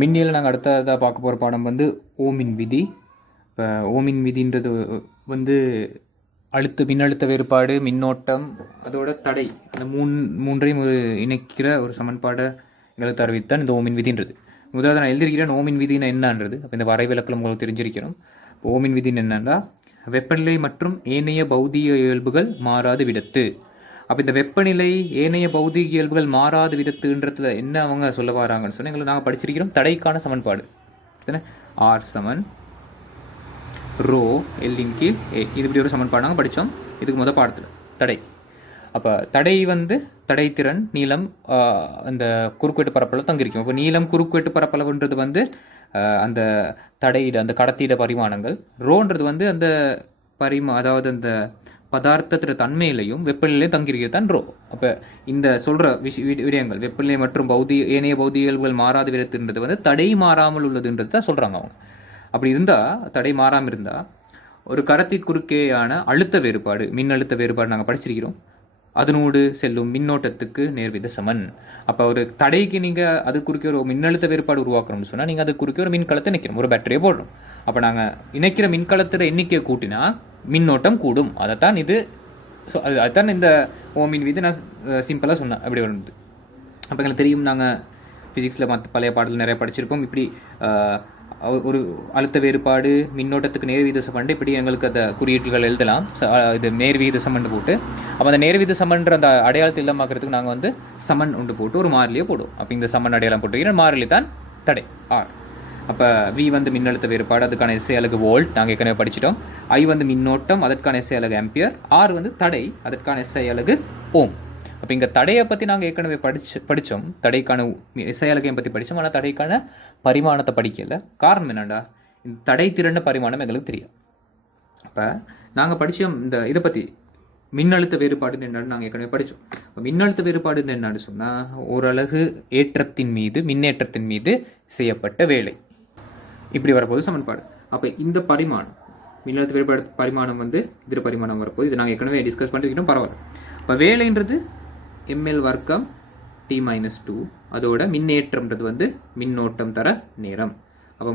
மின்னியல் நாங்கள் அடுத்ததாக பார்க்க போகிற பாடம் வந்து ஓமின் விதி. இப்போ ஓமின் விதின்றது வந்து மின்னழுத்த வேறுபாடு, மின்னோட்டம், அதோட தடை, அந்த மூன்றையும் இணைக்கிற ஒரு சமன்பாடை எங்களுக்கு அறிவித்தான் இந்த ஓமின் விதின்றது. முதலாவது நான் எழுதியிருக்கிறேன் ஓமின் விதினா என்னன்றது. அப்போ இந்த வரைவிலக்கில் உங்களுக்கு தெரிஞ்சிருக்கணும். இப்போ ஓமின் விதின்னு என்னன்னா, வெப்பநிலை மற்றும் ஏனைய பௌதிக இயல்புகள் மாறாது விடத்து. அப்போ இந்த வெப்பநிலை ஏனைய பௌதிக இயல்புகள் மாறாத விதத்துன்றதுல என்ன அவங்க சொல்ல வராங்கன்னு சொன்னால், எங்களுக்கு நாங்கள் படிச்சிருக்கிறோம் தடைக்கான சமன்பாடு. ஆர் சமன் ரோ எல்லின் கீழ் ஏ, இது இப்படி ஒரு சமன்பாடு நாங்கள் படித்தோம் இதுக்கு முதல் பாடத்தில். தடை, அப்போ தடை வந்து தடைத்திறன், நீளம், அந்த குறுக்குவெட்டு பரப்பளவு தங்கிருக்கும். இப்போ நீளம் குறுக்குவெட்டு பரப்பளவுன்றது வந்து அந்த தடையிட அந்த கடத்தியிட பரிமாணங்கள். ரோன்றது வந்து அந்த அதாவது அந்த பதார்த்தத்திற தன்மையிலையும் வெப்பநிலையும் தங்கியிருக்கிறது தான் ரோ. அப்போ இந்த சொல்கிற விடயங்கள் வெப்பநிலை மற்றும் ஏனைய பௌதிக இயல்புகள் மாறாத விதத்துன்றது வந்து தடை மாறாமல் உள்ளதுன்றது தான் சொல்கிறாங்க அவங்க. அப்படி இருந்தால், தடை மாறாமல் இருந்தால், ஒரு கடத்தி குறுக்கேயான அழுத்த வேறுபாடு, மின்னழுத்த வேறுபாடு நாங்கள் படிச்சிருக்கிறோம், அதனோடு செல்லும் மின்னோட்டத்துக்கு நேர்வித சமன். அப்போ ஒரு தடைக்கு நீங்கள் அது குறுக்கே ஒரு மின்னழுத்த வேறுபாடு உருவாக்கணும்னு சொன்னால், நீங்கள் அது குறுக்கே ஒரு மின்கலத்தை இணைக்கணும், ஒரு பேட்டரியை போடுறோம். அப்போ நாங்கள் இணைக்கிற மின்கலத்தில் எண்ணிக்கையை கூட்டினா மின்னோட்டம் கூடும். அதைத்தான் இது, அதுதான் இந்த ஓமின் விதி. நான் சிம்பிளாக சொன்னேன் அப்படி வருது. அப்போ எங்களுக்கு தெரியும், நாங்கள் ஃபிசிக்ஸில் மற்ற பழைய பாடல் நிறைய படிச்சிருப்போம். இப்படி ஒரு அழுத்த வேறுபாடு, மின்னோட்டத்துக்கு நேர்வீத சமன், இப்படி எங்களுக்கு அந்த குறியீட்டுகள் எழுதலாம். இது நேர்வீத சமன் போட்டு, அப்போ அந்த நேர்வீத சமன்ற அந்த அடையாளத்தை இல்லாமக்கிறதுக்கு நாங்கள் வந்து சமன் ஒன்று போட்டு ஒரு மாறிலியே போடுவோம். அப்போ இந்த சமன் அடையாளம் போட்டுக்கிற மாறிலி தான் தடை ஆர். அப்போ வி வந்து மின்னழுத்த வேறுபாடு, அதுக்கான எஸ்ஐ அலகு வோல்ட், நாங்கள் ஏற்கனவே படிச்சிட்டோம். ஐ வந்து மின்னோட்டம், அதற்கான எஸ்ஐ அலகு ஆம்பியர். ஆர் வந்து தடை, அதற்கான எஸ்ஐ அலகு ஓம். அப்போ இங்கே தடையை பற்றி நாங்கள் ஏற்கனவே படித்தோம், தடைக்கான எஸ்ஐ அலகையும் பற்றி படித்தோம். ஆனால் தடைக்கான பரிமாணத்தை படிக்கல. காரணம் என்னண்டா, இந்த தடை திறன பரிமாணம் எங்களுக்கு தெரியும். அப்போ நாங்கள் படித்தோம் இந்த இதை பற்றி, மின்னழுத்த வேறுபாடுன்னு என்னன்னு நாங்கள் ஏற்கனவே படித்தோம். இப்போ மின்னழுத்த வேறுபாடுன்னு என்னன்னு சொன்னால், ஓரலகு ஏற்றத்தின் மீது, மின்னேற்றத்தின் மீது செய்யப்பட்ட வேலை, இப்படி வரப்போது சமன்பாடு. அப்போ இந்த பரிமாணம், மின்னழுத்த வேறுபாடு பரிமாணம் வந்து இதில் பரிமாணம் வரப்போது. இது நாங்கள் ஏற்கனவே டிஸ்கஸ் பண்ணிருக்கோம், பரவாயில்ல. இப்போ வேலைன்றது எம்எல் வர்க்கம் T-2, அதோட மின்னேற்றம்ன்றது வந்து மின்னோட்டம் தர நேரம். அப்போ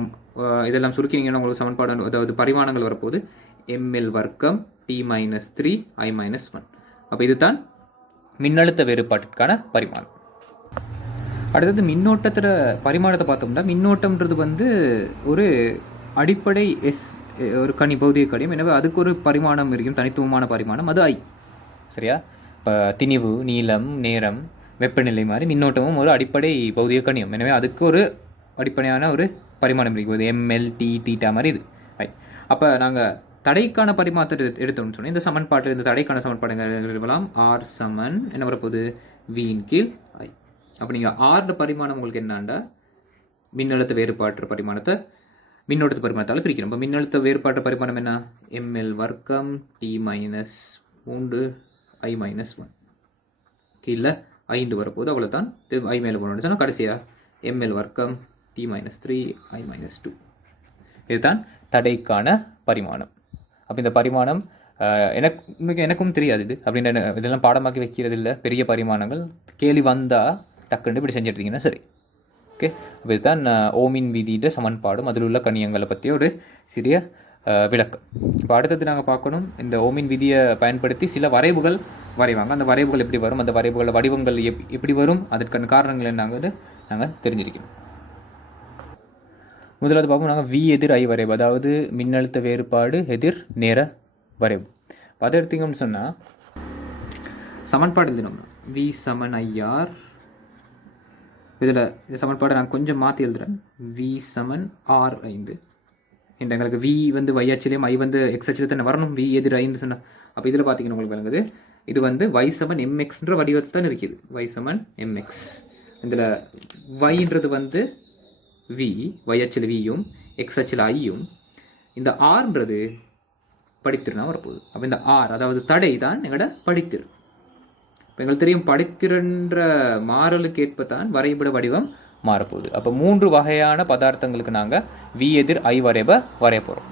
இதெல்லாம் சுருக்கினீங்கன்னா உங்களுக்கு சமன்பாடு, அதாவது பரிமாணங்கள் வரப்போது எம்எல் வர்க்கம் T-3 I-1. அப்போ இதுதான் மின்னழுத்த வேறுபாட்டிற்கான பரிமாணம். அடுத்தது மின்னோட்டத்தில் பரிமாணத்தை பார்த்தோம்னா, மின்னோட்டம்ன்றது வந்து ஒரு அடிப்படை ஒரு பௌதிக கணியம். எனவே அதுக்கு ஒரு பரிமாணம் இருக்கும், தனித்துவமான பரிமாணம், அது I. சரியா? இப்போ திணிவு, நீளம், நேரம், வெப்பநிலை மாதிரி மின்னோட்டமும் ஒரு அடிப்படை பௌதிக கணியம். எனவே அதுக்கு ஒரு அடிப்படையான ஒரு பரிமாணம் இருக்குது, எம்எல் டி தீட்டா மாதிரி இது ஐ. அப்போ நாங்கள் தடைக்கான பரிமாற்றத்தை எடுத்தோம்னு சொன்னால், இந்த சமன்பாட்டில் இந்த தடைக்கான சமன்பாடுகள் எழுதலாம். ஆர் சமன் என்ன வரப்போகுது, வியின் கீழ் ஐ. அப்போ நீங்கள் ஆர்ட பரிமாணம் உங்களுக்கு என்னாண்டா, மின்னழுத்த வேறுபாட்டு பரிமாணத்தை மின்னோட்டத்து பரிமாணத்தால் பிரிக்கணும். இப்போ மின்னழுத்த வேறுபாட்டு பரிமாணம் என்ன, எம்எல் வர்க்கம் T-3 I-1 கீழே 5 வரப்போகுது. அவ்வளோதான். ஐ மேலே போனோம்னு சொன்னால் கடைசியாக எம்எல் வர்க்கம் T-3 I-2. இதுதான் தடைக்கான பரிமாணம். அப்போ இந்த பரிமாணம் எனக்கும் தெரியாது இது அப்படின்ற, இதெல்லாம் பாடமாக்கி வைக்கிறது இல்லை. பெரிய பரிமாணங்கள் கேள்வி வந்தால் டக்குன்னு இப்படி செஞ்சிட்ருக்கீங்கன்னா சரி. ஓகே, அப்போ இதுதான் ஓமின் விதியிட சமன்பாடும் அதில் உள்ள கணியங்களை பற்றிய ஒரு சிறிய விளக்கம். இப்போ அடுத்தது நாங்கள் பார்க்கணும், இந்த ஓமின் விதியை பயன்படுத்தி சில வரைவுகள் வரைவாங்க. அந்த வரைவுகள் எப்படி வரும், அந்த வரைவுகள வடிவங்கள் எப்படி வரும், அதற்கான காரணங்கள் என்னங்கிறது நாங்கள் தெரிஞ்சிருக்கணும். முதலாவது பார்ப்போம் நாங்கள் வி எதிர் ஐ வரைவு, அதாவது மின்னழுத்த வேறுபாடு எதிர் நேர வரைவு. அதை எடுத்தீங்கன்னு சொன்னால் சமன்பாடு எழுதினோம்னா வி சமன் ஐஆர். இதில் இந்த சமன்பாடை நான் கொஞ்சம் மாற்றி எழுதுகிறேன். வி சமன் R5 என்ற எங்களுக்கு வி வந்து y அச்சிலையும் ஐ வந்து எக்ஸ் அச்சில் தானே வரணும், வி எதிர் ஐன்னு சொன்னால். அப்போ இதில் பார்த்தீங்கன்னா உங்களுக்கு விளங்குது, இது வந்து y சமன் mxன்ற வடிவத்தை தான் இருக்குது. y சமன் mx. இதில் yன்றது வந்து v, y அச்சில் வியும் எக்ஸ் அச்சில் ஐயும், இந்த ஆர்ன்றது படித்திறனாக வரப்போகுது. அப்போ இந்த ஆர், அதாவது தடை தான் எங்களோட படித்திறன். இப்போ எங்களுக்கு தெரியும், படித்திறன்ற மாறலுக்கு ஏற்பத்தான் வரைபட வடிவம் மாறப்போகுது. அப்போ 3 வகையான பதார்த்தங்களுக்கு நாங்கள் வி எதிர் ஐ வரைவை வரைய போகிறோம்.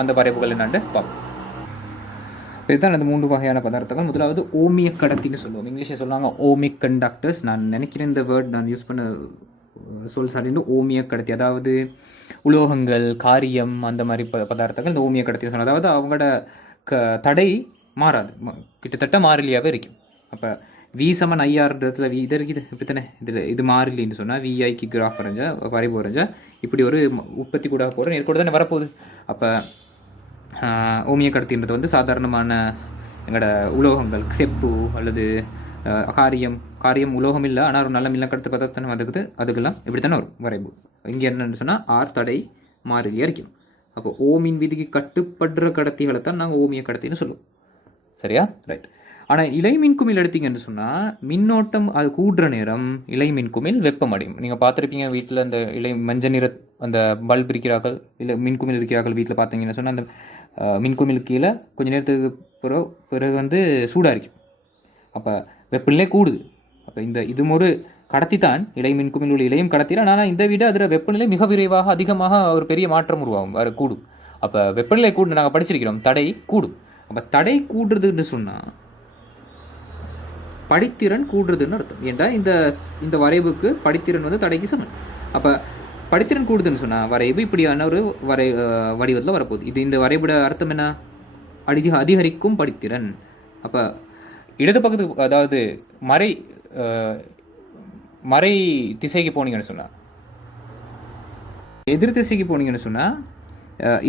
அந்த வரைவுகள் என்னான்னு பார்ப்போம். இதுதான் அந்த 3 வகையான பதார்த்தங்கள். முதலாவது ஓமிய கடத்தின்னு சொல்லுவோம், இங்கிலீஷில் சொல்லுவாங்க ஓமிக் கண்டக்டர்ஸ். நான் நினைக்கிறேன் இந்த வேர்ட் நான் யூஸ் பண்ண சொல் சார்ந்து ஓமிய கடத்தி, அதாவது உலோகங்கள், காரியம், அந்த மாதிரி பதார்த்தங்கள் இந்த ஓமிய கடத்தி சொன்னால், அதாவது அவங்களோட தடை மாறாது, கிட்டத்தட்ட மாறிலியாகவே இருக்கும். அப்போ வி சமன் ஐஆர்ன்றதுல வி இது இருக்குது இப்படி தானே, இதில் இது மாறிலின்னு சொன்னால் விஐக்கு கிராஃப் வரைஞ்சா வரைவு வரைஞ்சா இப்படி ஒரு உற்பத்தி கூட போகிற நேர்கூட தானே வரப்போகுது. அப்போ ஓமிய கடத்தின்றது வந்து சாதாரணமான எங்களோட உலோகங்கள், செப்பு அல்லது காரியம் உலோகம் இல்லை, ஆனால் ஒரு நல்ல மில்லக்கடத்து பதார்த்தம் அதுக்கெல்லாம் இப்படி தானே வரும் வரைவு. இங்கே என்னென்னு சொன்னால் ஆர் தடை மாறிலியாக இருக்கும். அப்போ ஓமின் விதிக்கு கட்டுப்படுற கடத்திகளை தான் நாங்கள் ஓமிய கடத்தின்னு சொல்லுவோம். சரியா? ரைட். ஆனால் இலை மின்குமிழ் எடுத்தீங்கன்னு சொன்னால் மின்னோட்டம் அது கூடுற நேரம் இலை மின்குமிழ் வெப்பமடையும். நீங்கள் பார்த்துருப்பீங்க வீட்டில் அந்த மஞ்சள் நிற அந்த பல்ப் இருக்கிறார்கள், இல்லை மின்குமிழ் இருக்கிறார்கள் வீட்டில் பார்த்தீங்கன்னு சொன்னால் அந்த மின்குமிழ் கீழே கொஞ்சம் நேரத்துக்கு பிறகு வந்து சூடாக இருக்கும். அப்போ வெப்பநிலை கூடுது. அப்போ இதுவும் ஒரு கடத்தி தான், இலை மின்குமிழ் உள்ள இலையும் கடத்திதான். ஆனால் இந்த விட அதில் வெப்பநிலை மிக விரைவாக அதிகமாக ஒரு பெரிய மாற்றம் உருவாகும், வேறு கூடும். அப்போ வெப்பநிலை கூடு நாங்கள் படிச்சிருக்கிறோம், தடை கூடும். அப்போ தடை கூடுறதுன்னு சொன்னால் படித்திறன் கூடுறதுன்னு அர்த்தம். ஏன்டா இந்த வரைவுக்கு படித்திறன் வந்து தடைக்கு சமன். அப்போ படித்திறன் கூடுதுன்னு சொன்னால் வரைவு இப்படியான ஒரு வடிவத்தில் வரப்போகுது. இந்த வரைவோட அர்த்தம் என்ன? அதிகரிக்கும் படித்திறன். அப்போ இடது பக்கத்துக்கு, அதாவது மறை திசைக்கு போனீங்கன்னு சொன்னால், எதிர் திசைக்கு போனீங்கன்னு சொன்னால்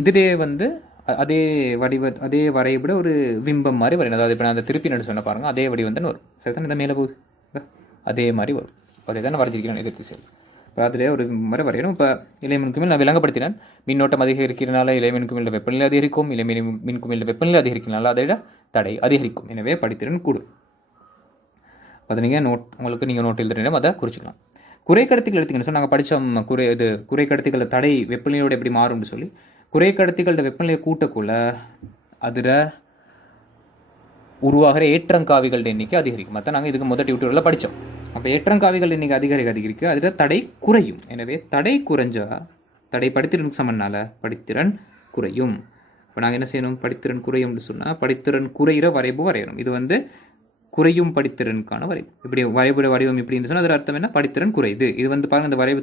இதிலே வந்து அதே வரைவிட ஒரு விம்பம் மாதிரி வரையணும். அதாவது இப்போ நான் அந்த திருப்பி நடு சொன்ன பாருங்கள், அதே வடிவம் தானே வரும். சரி தானே? இந்த மேலே போகுது, அதே மாதிரி வரும். அதே தானே வரைஞ்சிருக்கிறேன் எதிர் திசை. இப்போ அதிலே ஒரு மாதிரி வரையணும். இப்போ இலை மின்குமிழ் நான் விளங்கப்படுத்தினேன். மின்னோட்டம் அதிகரிக்கிறனால இலை மின்குமிழில் வெப்பநிலை அதிகரிக்கும், இலை மின்குமிழில் வெப்பநிலை அதிகரிக்கிறனால அதோட தடை அதிகரிக்கும். எனவே படித்திறன் கூடும். அதை நீங்கள் நீங்கள் நோட் எழுதுறீங்க, அதை குறிச்சிக்கலாம். குறைக்கடத்திகள் எடுத்தீங்கன்னு சொன்னால் நாங்கள் படித்தோம் குறைக்கடத்திகள் தடை வெப்பநிலையோடு எப்படி மாறும்னு சொல்லி. குறைக்கடத்திகளோட வெப்பநிலையை கூட்டக்குள்ள அதில் உருவாகிற ஏற்றங்காவிகள் எண்ணிக்கை அதிகரிக்கும். மற்ற நாங்கள் இதுக்கு முதல் டியூட்டோரியில் படித்தோம். அப்போ ஏற்றங்காவிகள் எண்ணிக்கை அதிகரிக்க அதில் தடை குறையும். எனவே தடை குறைஞ்சா தடை படித்திறனுக்கு சமன்னால படித்திறன் குறையும். இப்போ நாங்கள் என்ன செய்யணும்? படித்திறன் குறையும்னு சொன்னால் படித்திறன் குறையிற வரைவு வரையணும். இது வந்து குறையும் படித்திறனுக்கான வரைவு. இப்படி வரைபட வடிவம் இப்படின்னு சொன்னால் அதில் அர்த்தம் என்ன? படித்திறன் குறையுது. இது வந்து பாருங்கள், இந்த வரைவு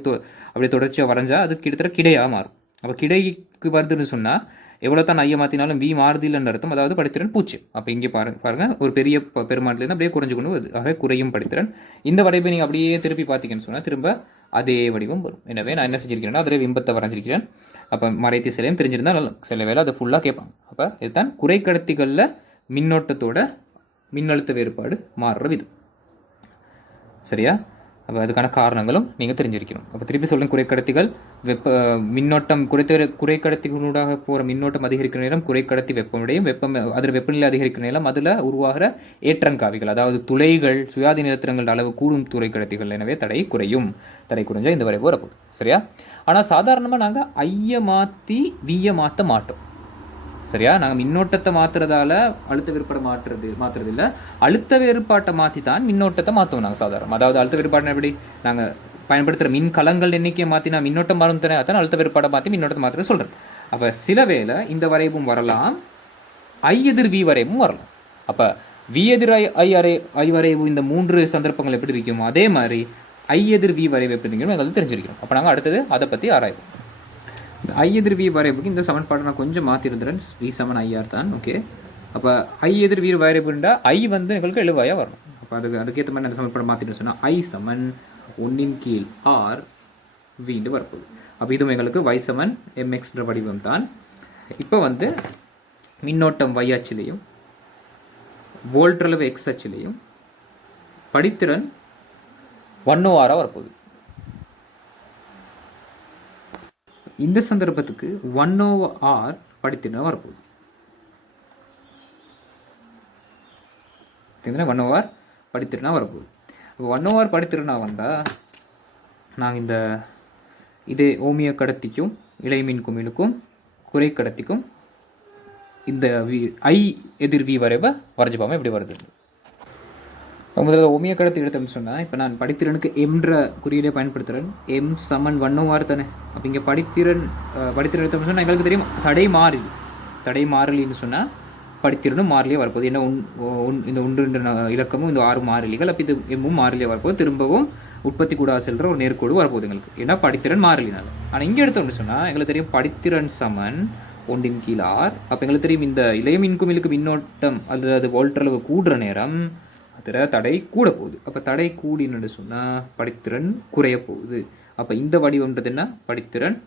அப்படியே தொடர்ச்சியாக வரைஞ்சா அது கிட்டத்தட்ட கிடையாக மாறும். அப்போ கிடைக்கு வருதுன்னு சொன்னால் எவ்வளோ தான் ஐய மாற்றினாலும் வி மாறுதில்லைன்னு அர்த்தம். அதாவது படித்திறன் பூச்சியம். அப்போ இங்கே பாருங்கள் ஒரு பெரிய பெருமாட்டிலேருந்து அப்படியே குறைஞ்சு கொண்டு வருது. ஆகவே குறையும் படித்திறன். இந்த வரைவை நீங்கள் அப்படியே திருப்பி பார்த்தீங்கன்னு சொன்னால் திரும்ப அதே வடிவம் வரும். எனவே நான் என்ன செஞ்சிருக்கிறேன்னா அதில் விம்பத்தை வரைஞ்சிருக்கிறேன். அப்போ மறைத்தி சிலையும் தெரிஞ்சிருந்தால் நல்லா சில வேலை அதை ஃபுல்லாக கேட்பாங்க. அப்போ இதுதான் குறைக்கடத்திகளில் மின்னோட்டத்தோட மின்னழுத்த வேறுபாடு மாறுற விதம். சரியா? அப்போ அதுக்கான காரணங்களும் நீங்கள் தெரிஞ்சிருக்கணும். அப்போ திருப்பி சொல்லுங்கள், குறைக்கடத்திகள் மின்னோட்டம் குறைக்கடத்திகளூடாக போகிற மின்னோட்டம் அதிகரிக்கிற நேரம் குறைக்கடத்தி வெப்பமுடையும், அதில் வெப்பநிலை அதிகரிக்கிற நேரம் அதில் உருவாகிற ஏற்றங்காவிகள், அதாவது துளைகள், சுயாதீன நிலத்திரங்கள் அளவு கூடும் குறைக்கடத்திகள். எனவே தடை குறையும். தடை குறைஞ்சால் இந்த வரைவு வரப்போகுது. சரியா? ஆனால் சாதாரணமாக நாங்கள் ஐய மாற்றி விய மாற்ற மாட்டோம். சரியா? நாங்கள் மின்னோட்டத்தை மாற்றுறதால அழுத்த வேறுபாட்டை மாற்றுறது இல்லை. அழுத்த வேறுபாட்டை மாற்றி தான் மின்னோட்டத்தை மாற்றுவோம் நாங்கள் சாதாரணம். அதாவது அழுத்த வேறுபாடு எப்படி நாங்கள் பயன்படுத்துகிற மின் கலங்கள் எண்ணிக்கையை மாற்றினா மின்னோட்டம் மாறும் தானே, அதான் அழுத்த வேறுபாட்டை மாற்றி மின்னோட்டத்தை மாற்றுறது சொல்கிறேன். அப்போ சில வேளை இந்த வரைவும் வரலாம், ஐ எதிர் வி வரைவும் வரலாம். அப்போ வி எதிர் ஐ வரைவு இந்த 3 சந்தர்ப்பங்கள் எப்படி இருக்குமோ அதே மாதிரி ஐ எதிர் வி வரைவு எப்படி இருக்குமோ எங்களுக்கு தெரிஞ்சிருக்கிறோம். அப்போ நாங்கள் அடுத்தது அதை பற்றி ஆராய்வோம். இந்த ஐ எதிர் வி வரைவுக்கு இந்த சமன்பாட்டை நான் கொஞ்சம் மாற்றிருந்துறேன். வி சமன் ஐஆர் தான். ஓகே. அப்போ ஐ எதிர் வி வரைவுண்டா ஐ வந்து எங்களுக்கு எழுவாயாக வரணும். அப்போ அதுக்கேற்ற மாதிரி அந்த சமன்பாட்டை மாற்றிட்டு சொன்னால் ஐ சமன் 1/r வீண்டு வரப்போகுது. அப்போ இதுவும் எங்களுக்கு y சமன் mxன்ற வடிவம் தான். இப்போ வந்து மின்னோட்டம் y அச்சிலையும் வோல்ட் அளவு x அச்சிலையும் படித்திறன் 1/r வரப்போகுது. இந்த சந்தர்ப்பத்துக்கு 1/r படித்திறன் வரப்போகுது. 1/r படித்திறனா வரப்போகுது. இப்போ 1/r படித்திறனா வந்தால் நாங்கள் இதே ஓமிய கடத்திக்கும் இலைமின் குமிழுக்கும் குறை கடத்திக்கும் இந்த ஐ எதிர் வி வரைவை வரைஞ்சுப்பாமல் எப்படி வருது. முதல்ல ஓமிய கடத்தி எடுத்தோம்னு சொன்னால் இப்போ நான் படித்திறனுக்கு எம்ன்ற குறியீடை பயன்படுத்துகிறேன். எம் சமன் 1/r தானே. அப்போ இங்கே படித்திறன் எடுத்தோம்னு சொன்னால் எங்களுக்கு தெரியும் தடை மாறிலின்னு சொன்னால் படித்திறனும் மாறிலியே வரப்போகுது. என்ன இந்த 1 இலக்கமும் இந்த 6 மாறிலிகள். அப்போ இது எம்மும் மாறிலியே வரப்போகுது. திரும்பவும் உற்பத்தி கூட செல்கிற ஒரு நேர்கோடு வரப்போகுது எங்களுக்கு. ஏன்னா படித்திறன் மாறலினால. ஆனால் இங்கே எடுத்தோம்னு சொன்னால் எங்களுக்கு தெரியும் படித்திறன் சமன் ஒன்றின் கீழ் ஆர். அப்போ எங்களுக்கு தெரியும் இந்த இளைய மின்குமிழுக்கு மின்னோட்டம் அல்லது அது வோல்ட் அளவு கூடுற நேரம் அதில் தடை கூட போகுது. அப்போ தடை கூடின்னு சொன்னால் படித்திறன் குறைய போகுது. அப்போ இந்த வடிவம்ன்றது என்ன? படித்திறன்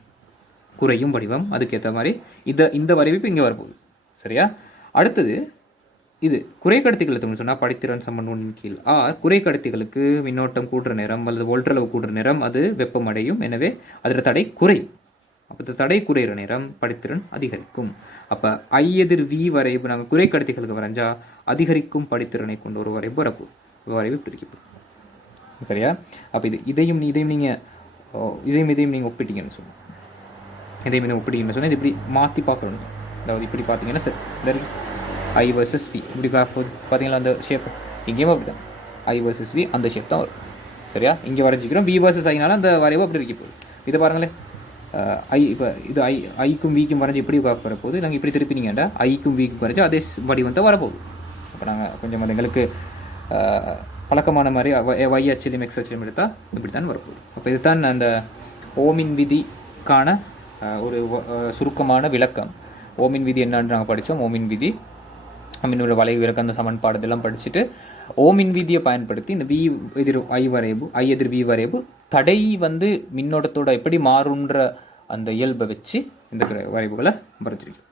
குறையும் வடிவம். அதுக்கேற்ற மாதிரி இந்த வரைவிப்பு இங்கே வரப்போகுது. சரியா? அடுத்தது இது குறைக்கடத்திகள் சொன்னால் படித்திறன் சமன் ஒன்றின் கீழ் ஆர். குறைக்கடத்திகளுக்கு மின்னோட்டம் கூடுற நேரம் அல்லது வோல்ட் அளவு கூடுற நேரம் அது வெப்பம் அடையும். எனவே அதில் தடை குறையும். அப்போ இந்த தடை குறையிற நேரம் படித்திறன் அதிகரிக்கும். அப்போ I எதிர் V வரைவு நாங்கள் குறைக்கடத்திகளுக்கு வரைஞ்சா அதிகரிக்கும் படித்திறனை கொண்டு ஒரு வரைவு வரப்போகுது. வரைவு பிரிக்கப்படும். சரியா? அப்போ இதையும் நீங்கள் ஒப்பிட்டீங்கன்னு சொன்னோம். இதையும் ஒப்பிட்டீங்கன்னு சொன்னால் இது இப்படி மாற்றி பார்க்கணும். அதாவது இப்படி பார்த்தீங்கன்னா சரி, I versus V இப்படி பார்த்தீங்களா அந்த ஷேப் இங்கேயும் அப்படி தான். I versus V அந்த ஷேப் தான் வரும். சரியா? இங்கே வரைஞ்சிக்கிறோம். V versus Iனால அந்த வரைவு அப்படி இருக்க போகுது. இதை பாருங்களேன். இப்போ இது ஐக்கும் விக்கும் வரைஞ்சி இப்படி வரப்போகுது. நாங்கள் இப்படி திருப்பினீங்கண்டா ஐக்கும் விக்கும் வரைஞ்சி அதே வடிவம் தான் வரப்போகுது. அப்போ நாங்கள் கொஞ்சம் அது எங்களுக்கு பழக்கமான மாதிரி Y அச்சிலும் X அச்சிலும் எடுத்தால் இப்படி தான் வரப்போகுது. அப்போ இதுதான் அந்த ஓமின் விதிக்கான ஒரு சுருக்கமான விளக்கம். ஓமின் விதி என்னன்னு நாங்கள் படித்தோம். ஓமின் விதி, அமீனோட வளைவு விளக்கம், அந்த சமன்பாடு இதெல்லாம் படிச்சுட்டு ஓமின் விதியை பயன்படுத்தி இந்த V எதிர் I வரைவு, I எதிர் V வரைவு தடை மின்னோட்டத்தோட எப்படி மாறுன்ற அந்த இயல்பை வச்சு இந்த வரைவுகளை வரைஞ்சிருக்கும்.